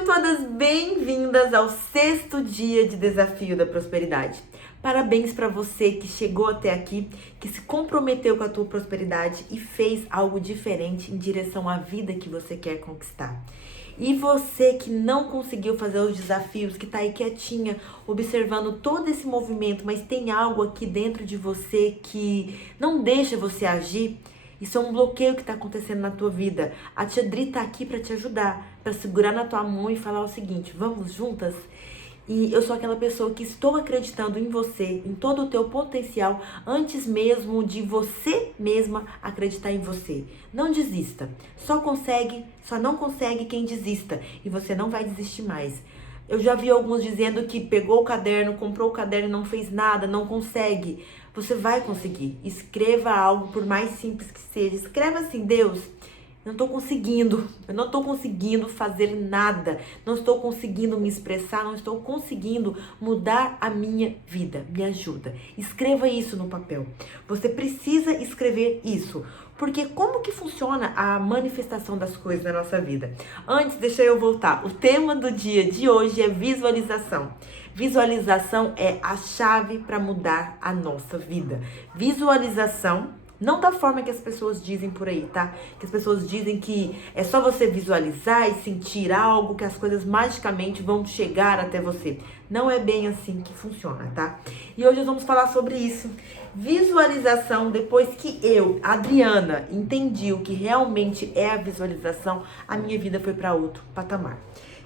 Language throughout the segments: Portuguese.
Sejam todas bem-vindas ao 6º dia de Desafio da Prosperidade. Parabéns para você que chegou até aqui, que se comprometeu com a tua prosperidade e fez algo diferente em direção à vida que você quer conquistar. E você que não conseguiu fazer os desafios, que tá aí quietinha, observando todo esse movimento, mas tem algo aqui dentro de você que não deixa você agir, isso é um bloqueio que está acontecendo na tua vida. A tia Dri tá aqui para te ajudar, para segurar na tua mão e falar o seguinte: vamos juntas? E eu sou aquela pessoa que estou acreditando em você, em todo o teu potencial, antes mesmo de você mesma acreditar em você. Não desista. Só não consegue quem desista. E você não vai desistir mais. Eu já vi alguns dizendo que pegou o caderno, comprou o caderno e não fez nada, não consegue. Você vai conseguir. Escreva algo, por mais simples que seja. Escreva assim: Deus, eu não estou conseguindo fazer nada, não estou conseguindo me expressar, não estou conseguindo mudar a minha vida, me ajuda. Escreva isso no papel. Você precisa escrever isso, porque como que funciona a manifestação das coisas na nossa vida? Antes, deixa eu voltar. O tema do dia de hoje é visualização. Visualização é a chave para mudar a nossa vida. Visualização, não da forma que as pessoas dizem por aí, tá? Que as pessoas dizem que é só você visualizar e sentir algo, que as coisas magicamente vão chegar até você. Não é bem assim que funciona, tá? E hoje nós vamos falar sobre isso. Visualização, depois que eu, Adriana, entendi o que realmente é a visualização, a minha vida foi para outro patamar.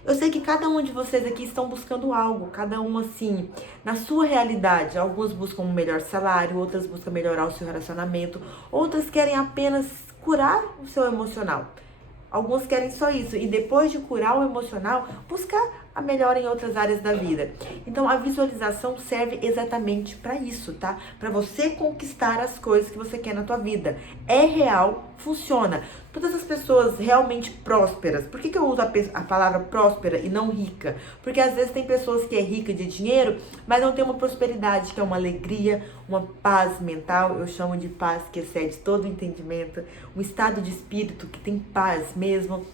Eu sei que cada um de vocês aqui estão buscando algo, cada um assim, na sua realidade. Alguns buscam um melhor salário, outras buscam melhorar o seu relacionamento, outras querem apenas curar o seu emocional. Alguns querem só isso e depois de curar o emocional, buscar a melhora em outras áreas da vida. Então a visualização serve exatamente para isso, tá? Para você conquistar as coisas que você quer na tua vida. É real, funciona. Todas as pessoas realmente prósperas. Por que eu uso a palavra próspera e não rica? Porque às vezes tem pessoas que é rica de dinheiro, mas não tem uma prosperidade, que é uma alegria, uma paz mental. Eu chamo de paz que excede todo o entendimento. Um estado de espírito que tem paz mesmo.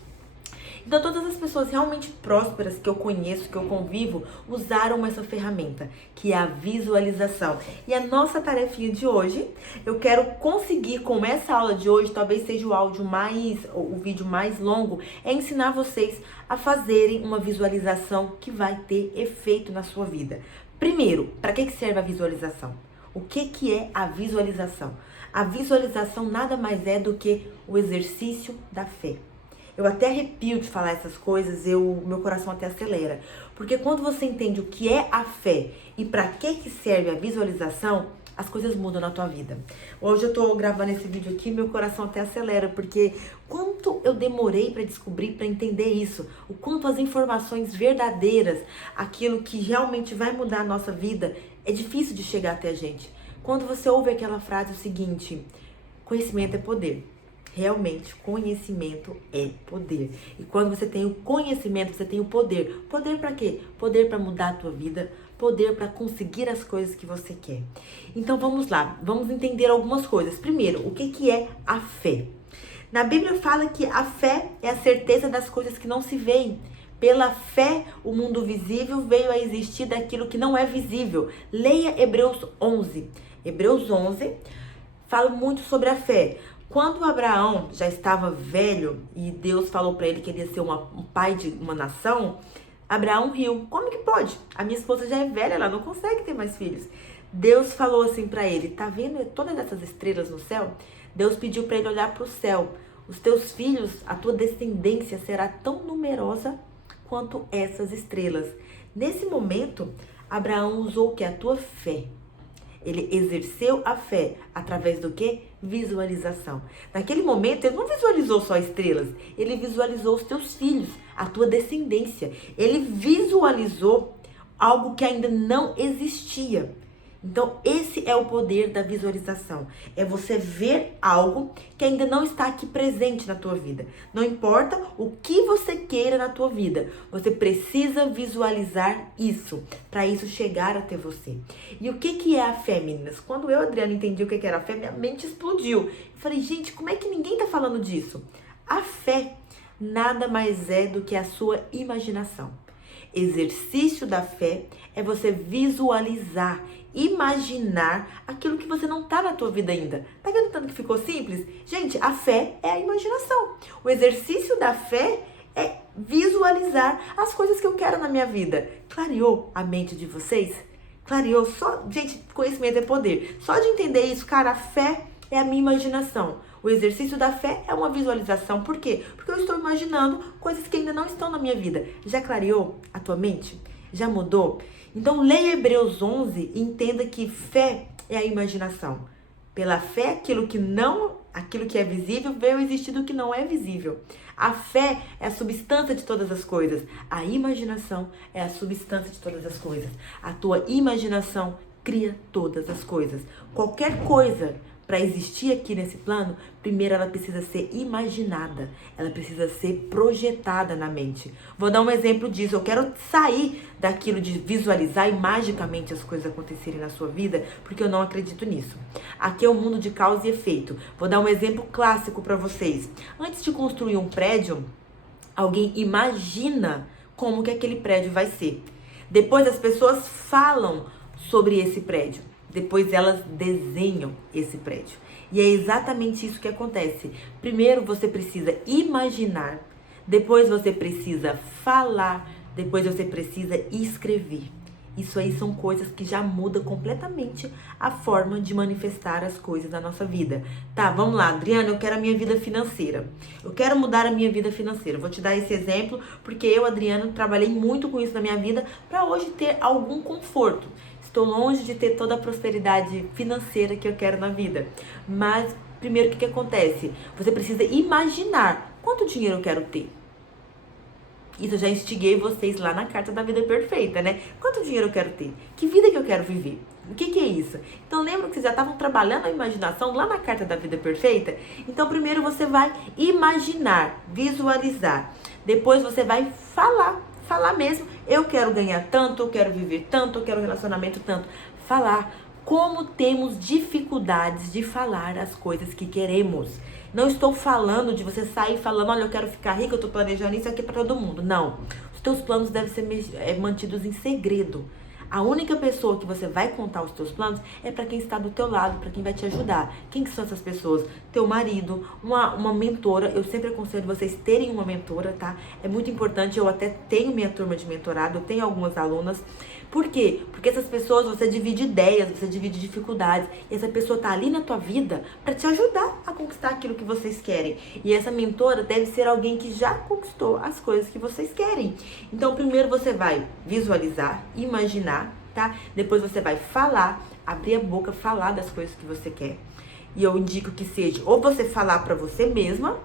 Então, todas as pessoas realmente prósperas que eu conheço, que eu convivo, usaram essa ferramenta, que é a visualização. E a nossa tarefinha de hoje, eu quero conseguir, com essa aula de hoje, talvez seja o vídeo mais longo, é ensinar vocês a fazerem uma visualização que vai ter efeito na sua vida. Primeiro, para que serve a visualização? O que é a visualização? A visualização nada mais é do que o exercício da fé. Eu até arrepio de falar essas coisas, meu coração até acelera. Porque quando você entende o que é a fé e para que serve a visualização, as coisas mudam na tua vida. Hoje eu tô gravando esse vídeo aqui e meu coração até acelera, porque quanto eu demorei para descobrir, para entender isso, o quanto as informações verdadeiras, aquilo que realmente vai mudar a nossa vida, é difícil de chegar até a gente. Quando você ouve aquela frase o seguinte: conhecimento é poder. Realmente, conhecimento é poder. E quando você tem o conhecimento, você tem o poder. Poder para quê? Poder para mudar a tua vida, poder para conseguir as coisas que você quer. Então vamos lá, vamos entender algumas coisas. Primeiro, o que é a fé? Na Bíblia fala que a fé é a certeza das coisas que não se veem. Pela fé, o mundo visível veio a existir daquilo que não é visível. Leia Hebreus 11. Hebreus 11 fala muito sobre a fé. Quando Abraão já estava velho e Deus falou para ele que ele ia ser um pai de uma nação, Abraão riu. Como que pode? A minha esposa já é velha, ela não consegue ter mais filhos. Deus falou assim para ele: tá vendo todas essas estrelas no céu? Deus pediu para ele olhar para o céu. Os teus filhos, a tua descendência será tão numerosa quanto essas estrelas. Nesse momento, Abraão usou o que? A tua fé. Ele exerceu a fé através do que? Visualização. Naquele momento, ele não visualizou só estrelas, ele visualizou os teus filhos, a tua descendência. Ele visualizou algo que ainda não existia. Então, esse é o poder da visualização. É você ver algo que ainda não está aqui presente na tua vida. Não importa o que você queira na tua vida, você precisa visualizar isso, para isso chegar até você. E o que é a fé, meninas? Quando eu, Adriana, entendi o que era a fé, minha mente explodiu. Eu falei, gente, como é que ninguém tá falando disso? A fé nada mais é do que a sua imaginação. Exercício da fé é você visualizar, imaginar aquilo que você não tá na tua vida ainda. Tá vendo tanto que ficou simples? Gente, a fé é a imaginação. O exercício da fé é visualizar as coisas que eu quero na minha vida. Clareou a mente de vocês? Clareou? Só, gente, conhecimento é poder. Só de entender isso, cara, a fé é a minha imaginação. O exercício da fé é uma visualização. Por quê? Porque eu estou imaginando coisas que ainda não estão na minha vida. Já clareou a tua mente? Já mudou? Então, leia Hebreus 11 e entenda que fé é a imaginação. Pela fé, aquilo que é visível veio existir do que não é visível. A fé é a substância de todas as coisas. A imaginação é a substância de todas as coisas. A tua imaginação cria todas as coisas. Qualquer coisa para existir aqui nesse plano, primeiro ela precisa ser imaginada, ela precisa ser projetada na mente. Vou dar um exemplo disso. Eu quero sair daquilo de visualizar e magicamente as coisas acontecerem na sua vida, porque eu não acredito nisso. Aqui é um mundo de causa e efeito. Vou dar um exemplo clássico para vocês. Antes de construir um prédio, alguém imagina como que aquele prédio vai ser. Depois as pessoas falam sobre esse prédio. Depois elas desenham esse prédio. E é exatamente isso que acontece. Primeiro você precisa imaginar, depois você precisa falar, depois você precisa escrever. Isso aí são coisas que já mudam completamente a forma de manifestar as coisas da nossa vida. Tá, vamos lá, Adriana, eu quero a minha vida financeira. Eu quero mudar a minha vida financeira. Vou te dar esse exemplo porque eu, Adriana, trabalhei muito com isso na minha vida para hoje ter algum conforto. Estou longe de ter toda a prosperidade financeira que eu quero na vida. Mas, primeiro, o que acontece? Você precisa imaginar quanto dinheiro eu quero ter. Isso eu já instiguei vocês lá na Carta da Vida Perfeita, né? Quanto dinheiro eu quero ter? Que vida que eu quero viver? O que é isso? Então, lembra que vocês já estavam trabalhando a imaginação lá na Carta da Vida Perfeita? Então, primeiro você vai imaginar, visualizar. Depois você vai falar mesmo. Eu quero ganhar tanto, eu quero viver tanto, eu quero relacionamento tanto. Falar como temos dificuldades de falar as coisas que queremos. Não estou falando de você sair falando, olha, eu quero ficar rica, eu estou planejando isso aqui para todo mundo. Não. Os teus planos devem ser mantidos em segredo. A única pessoa que você vai contar os teus planos é para quem está do teu lado, para quem vai te ajudar. Quem que são essas pessoas? Teu marido, uma mentora. Eu sempre aconselho vocês terem uma mentora, tá? É muito importante. Eu até tenho minha turma de mentorado, eu tenho algumas alunas. Por quê? Porque essas pessoas, você divide ideias, você divide dificuldades. E essa pessoa tá ali na tua vida para te ajudar a conquistar aquilo que vocês querem. E essa mentora deve ser alguém que já conquistou as coisas que vocês querem. Então, primeiro você vai visualizar, imaginar, tá? Depois você vai falar, abrir a boca, falar das coisas que você quer. E eu indico que seja ou você falar para você mesma,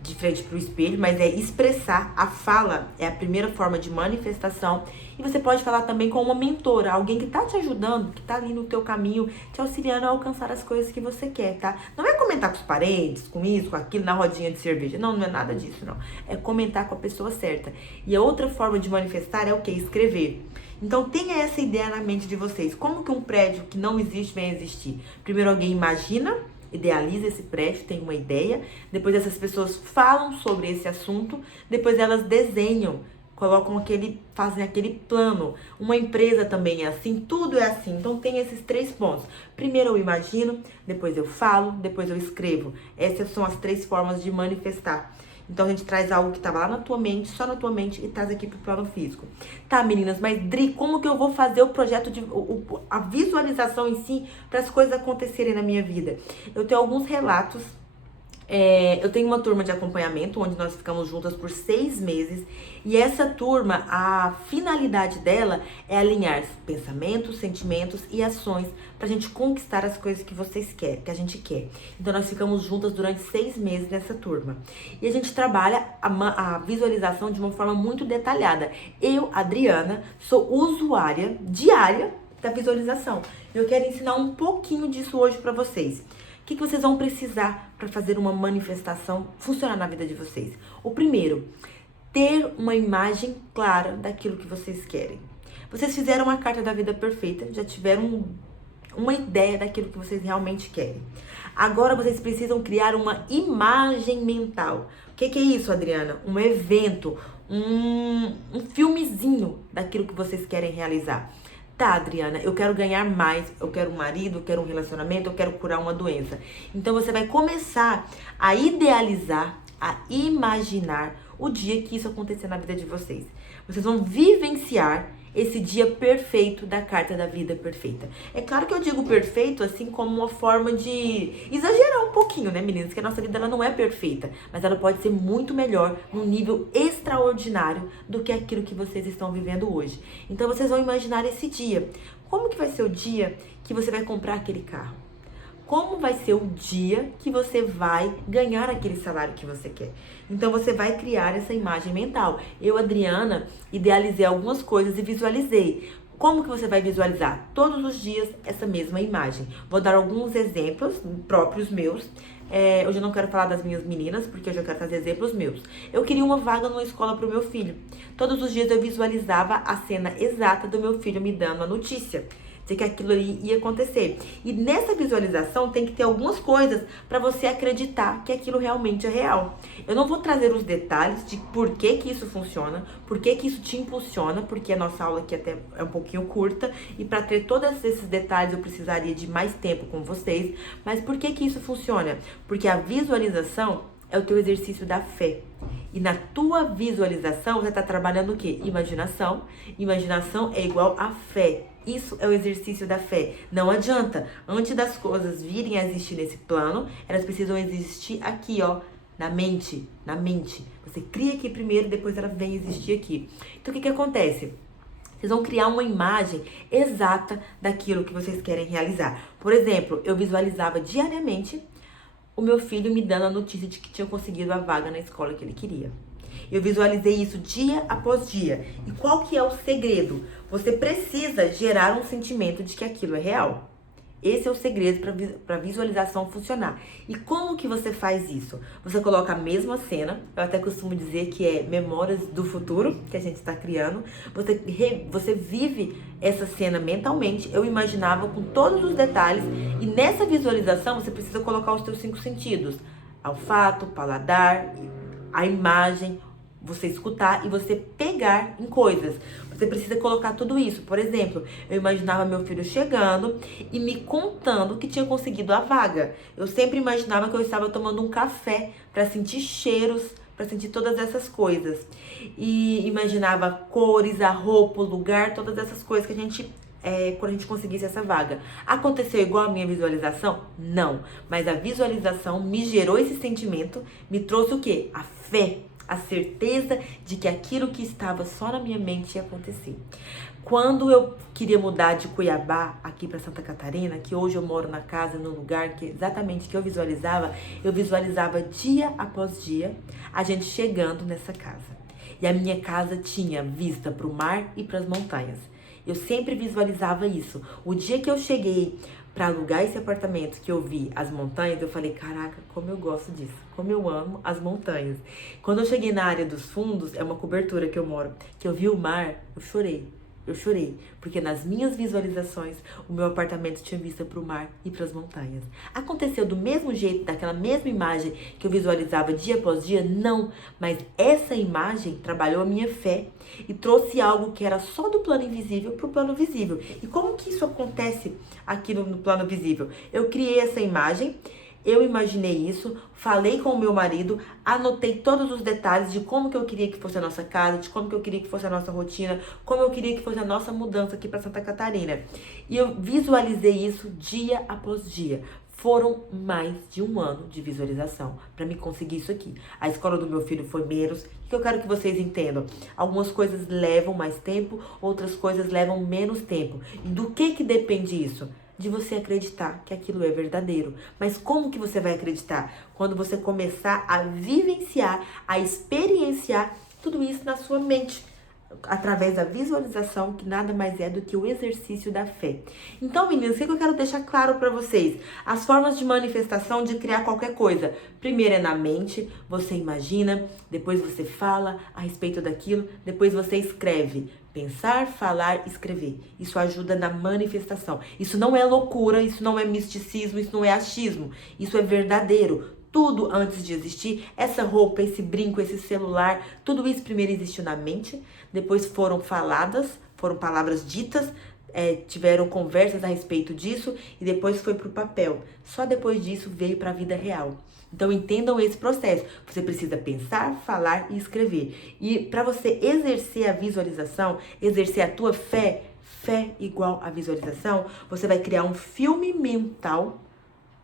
de frente para o espelho, mas é expressar. A fala é a primeira forma de manifestação. E você pode falar também com uma mentora, alguém que tá te ajudando, que tá ali no teu caminho, te auxiliando a alcançar as coisas que você quer, tá? Não é comentar com os parentes, com isso, com aquilo, na rodinha de cerveja. Não, não é nada disso, não. É comentar com a pessoa certa. E a outra forma de manifestar é o quê? Escrever. Então, tenha essa ideia na mente de vocês. Como que um prédio que não existe vem existir? Primeiro, alguém imagina, idealiza esse prédio, tem uma ideia. Depois, essas pessoas falam sobre esse assunto. Depois, elas desenham, fazem aquele plano. Uma empresa também é assim, tudo é assim. Então, tem esses 3 pontos. Primeiro, eu imagino, depois eu falo, depois eu escrevo. Essas são as 3 formas de manifestar. Então, a gente traz algo que estava lá na tua mente, só na tua mente, e traz aqui pro plano físico. Tá, meninas, mas Dri, como que eu vou fazer o projeto, a visualização em si, para as coisas acontecerem na minha vida? Eu tenho alguns relatos. Eu tenho uma turma de acompanhamento, onde nós ficamos juntas por 6 meses. E essa turma, a finalidade dela é alinhar pensamentos, sentimentos e ações pra gente conquistar as coisas que que a gente quer. Então, nós ficamos juntas durante 6 meses nessa turma. E a gente trabalha a visualização de uma forma muito detalhada. Eu, Adriana, sou usuária diária da visualização. Eu quero ensinar um pouquinho disso hoje pra vocês. O que vocês vão precisar para fazer uma manifestação funcionar na vida de vocês? O primeiro, ter uma imagem clara daquilo que vocês querem. Vocês fizeram uma carta da vida perfeita, já tiveram uma ideia daquilo que vocês realmente querem. Agora vocês precisam criar uma imagem mental. O que é isso, Adriana? Um evento, um filmezinho daquilo que vocês querem realizar. Tá, Adriana, eu quero ganhar mais, eu quero um marido, eu quero um relacionamento, eu quero curar uma doença. Então você vai começar a idealizar, a imaginar o dia que isso acontecer na vida de vocês. Vocês vão vivenciar esse dia perfeito da carta da vida perfeita. É claro que eu digo perfeito assim como uma forma de exagerar um pouquinho, né, meninas? Que a nossa vida ela não é perfeita, mas ela pode ser muito melhor, num nível extraordinário do que aquilo que vocês estão vivendo hoje. Então vocês vão imaginar esse dia. Como que vai ser o dia que você vai comprar aquele carro? Como vai ser o dia que você vai ganhar aquele salário que você quer? Então você vai criar essa imagem mental. Eu, Adriana, idealizei algumas coisas e visualizei. Como que você vai visualizar? Todos os dias essa mesma imagem. Vou dar alguns exemplos próprios meus. Hoje eu não quero falar das minhas meninas, porque hoje eu quero trazer exemplos meus. Eu queria uma vaga numa escola para o meu filho. Todos os dias eu visualizava a cena exata do meu filho me dando a notícia de que aquilo ali ia acontecer. E nessa visualização tem que ter algumas coisas para você acreditar que aquilo realmente é real. Eu não vou trazer os detalhes de por que isso funciona, por que isso te impulsiona, porque a nossa aula aqui até é um pouquinho curta e para ter todos esses detalhes eu precisaria de mais tempo com vocês. Mas por que isso funciona? Porque a visualização é o teu exercício da fé. E na tua visualização, você está trabalhando o quê? Imaginação. Imaginação é igual a fé. Isso é o exercício da fé. Não adianta. Antes das coisas virem a existir nesse plano, elas precisam existir aqui, ó, na mente. Na mente. Você cria aqui primeiro, depois ela vem existir aqui. Então, o que acontece? Vocês vão criar uma imagem exata daquilo que vocês querem realizar. Por exemplo, eu visualizava diariamente o meu filho me dando a notícia de que tinha conseguido a vaga na escola que ele queria. Eu visualizei isso dia após dia. E qual que é o segredo? Você precisa gerar um sentimento de que aquilo é real. Esse é o segredo para a visualização funcionar. E como que você faz isso? Você coloca a mesma cena, eu até costumo dizer que é memórias do futuro que a gente está criando. Você vive essa cena mentalmente. Eu imaginava com todos os detalhes. E nessa visualização você precisa colocar os seus 5 sentidos. Olfato, paladar, a imagem, você escutar e você pegar em coisas. Você precisa colocar tudo isso. Por exemplo, eu imaginava meu filho chegando e me contando que tinha conseguido a vaga. Eu sempre imaginava que eu estava tomando um café para sentir cheiros, para sentir todas essas coisas. E imaginava cores, a roupa, o lugar, todas essas coisas que a gente quando a gente conseguisse essa vaga. Aconteceu igual a minha visualização? Não. Mas a visualização me gerou esse sentimento, me trouxe o quê? A fé. A certeza de que aquilo que estava só na minha mente ia acontecer. Quando eu queria mudar de Cuiabá aqui para Santa Catarina, que hoje eu moro na casa, no lugar que exatamente que eu visualizava dia após dia a gente chegando nessa casa. E a minha casa tinha vista para o mar e para as montanhas. Eu sempre visualizava isso. O dia que eu cheguei para alugar esse apartamento, que eu vi as montanhas, eu falei, caraca, como eu gosto disso, como eu amo as montanhas. Quando eu cheguei na área dos fundos, é uma cobertura que eu moro, que eu vi o mar, eu chorei. Eu chorei, porque nas minhas visualizações, o meu apartamento tinha vista para o mar e para as montanhas. Aconteceu do mesmo jeito, daquela mesma imagem que eu visualizava dia após dia? Não, mas essa imagem trabalhou a minha fé e trouxe algo que era só do plano invisível para o plano visível. E como que isso acontece aqui no plano visível? Eu criei essa imagem. Eu imaginei isso, falei com o meu marido, anotei todos os detalhes de como que eu queria que fosse a nossa casa, de como que eu queria que fosse a nossa rotina, como eu queria que fosse a nossa mudança aqui para Santa Catarina. E eu visualizei isso dia após dia. Foram mais de 1 ano de visualização para me conseguir isso aqui. A escola do meu filho foi menos. O que eu quero que vocês entendam? Algumas coisas levam mais tempo, outras coisas levam menos tempo. E do que depende isso? De você acreditar que aquilo é verdadeiro. Mas como que você vai acreditar? Quando você começar a vivenciar, a experienciar tudo isso na sua mente, através da visualização, que nada mais é do que o exercício da fé. Então, meninas, o que eu quero deixar claro para vocês? As formas de manifestação de criar qualquer coisa. Primeiro é na mente, você imagina, depois você fala a respeito daquilo, depois você escreve. Pensar, falar, escrever. Isso ajuda na manifestação. Isso não é loucura, isso não é misticismo, isso não é achismo. Isso é verdadeiro. tudo antes de existir. Essa roupa, esse brinco, esse celular, tudo isso primeiro existiu na mente, depois foram faladas, foram palavras ditas, tiveram conversas a respeito disso e depois foi pro papel. Só depois disso veio para a vida real. Então entendam esse processo. Você precisa pensar, falar e escrever. E para você exercer a visualização, exercer a tua fé, fé igual a visualização, você vai criar um filme mental,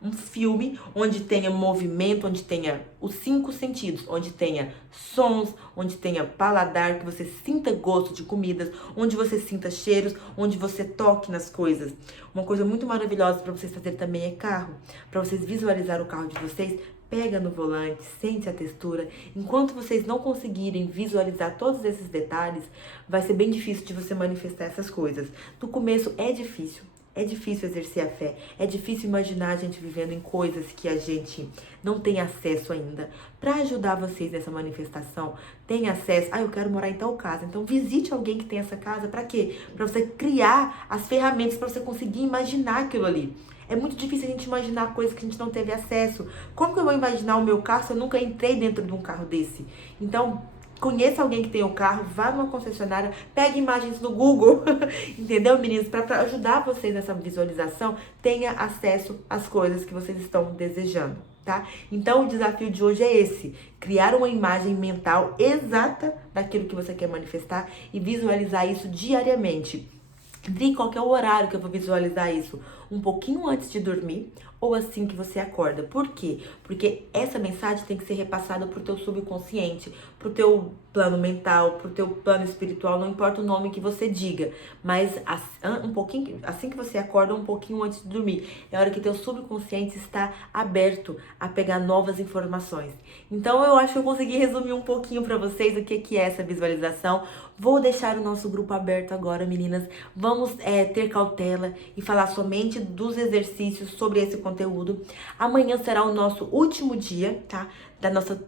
um filme onde tenha movimento, onde tenha os 5 sentidos, onde tenha sons, onde tenha paladar, que você sinta gosto de comidas, onde você sinta cheiros, onde você toque nas coisas. Uma coisa muito maravilhosa para vocês fazerem também é carro. Para vocês visualizar o carro de vocês, pega no volante, sente a textura. Enquanto vocês não conseguirem visualizar todos esses detalhes, vai ser bem difícil de você manifestar essas coisas. No começo é difícil. É difícil exercer a fé, é difícil imaginar a gente vivendo em coisas que a gente não tem acesso ainda. Para ajudar vocês nessa manifestação, tem acesso. Eu quero morar em tal casa. Então visite alguém que tem essa casa. Para quê? Para você criar as ferramentas para você conseguir imaginar aquilo ali. É muito difícil a gente imaginar coisas que a gente não teve acesso. Como que eu vou imaginar o meu carro se eu nunca entrei dentro de um carro desse? Então, conheça alguém que tem o carro, vá numa concessionária, pegue imagens no Google, entendeu, meninas? Para ajudar vocês nessa visualização, tenha acesso às coisas que vocês estão desejando, tá? Então, o desafio de hoje é esse: criar uma imagem mental exata daquilo que você quer manifestar e visualizar isso diariamente. De qual que é o horário que eu vou visualizar isso? Um pouquinho antes de dormir ou assim que você acorda. Por quê? Porque essa mensagem tem que ser repassada pro teu subconsciente, pro teu plano mental, pro teu plano espiritual, não importa o nome que você diga, mas um pouquinho, assim que você acorda, um pouquinho antes de dormir, é a hora que teu subconsciente está aberto a pegar novas informações. Então eu acho que eu consegui resumir um pouquinho para vocês o que é essa visualização. Vou deixar o nosso grupo aberto agora, meninas. Vamos ter cautela e falar somente dos exercícios sobre esse conteúdo. Amanhã será o nosso último dia, tá? Da nossa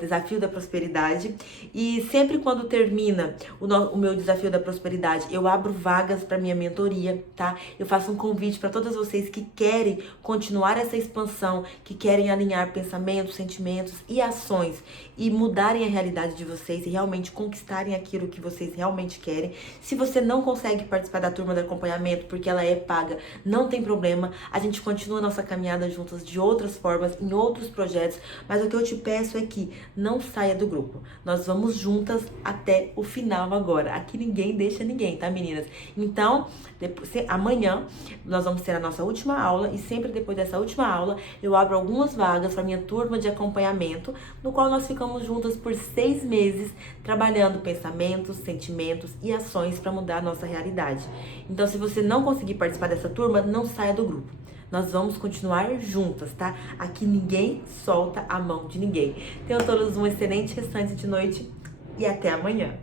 desafio da prosperidade. E sempre quando termina o meu desafio da prosperidade, eu abro vagas para minha mentoria, tá? Eu faço um convite para todas vocês que querem continuar essa expansão, que querem alinhar pensamentos, sentimentos e ações e mudarem a realidade de vocês e realmente conquistarem aquilo que vocês realmente querem. Se você não consegue participar da turma de acompanhamento porque ela é paga, não tem problema. A gente continua a nossa caminhada juntas de outras formas, em outros projetos, mas o que eu te peço é que não saia do grupo. Nós vamos juntas até o final agora. Aqui ninguém deixa ninguém, tá, meninas? Então, amanhã nós vamos ter a nossa última aula e sempre depois dessa última aula eu abro algumas vagas para minha turma de acompanhamento, no qual nós ficamos juntas por 6 meses trabalhando pensamentos, sentimentos e ações para mudar a nossa realidade. Então, se você não conseguir participar dessa turma, não saia do grupo. Nós vamos continuar juntas, tá? Aqui ninguém solta a mão de ninguém. Tenham todos um excelente restante de noite e até amanhã.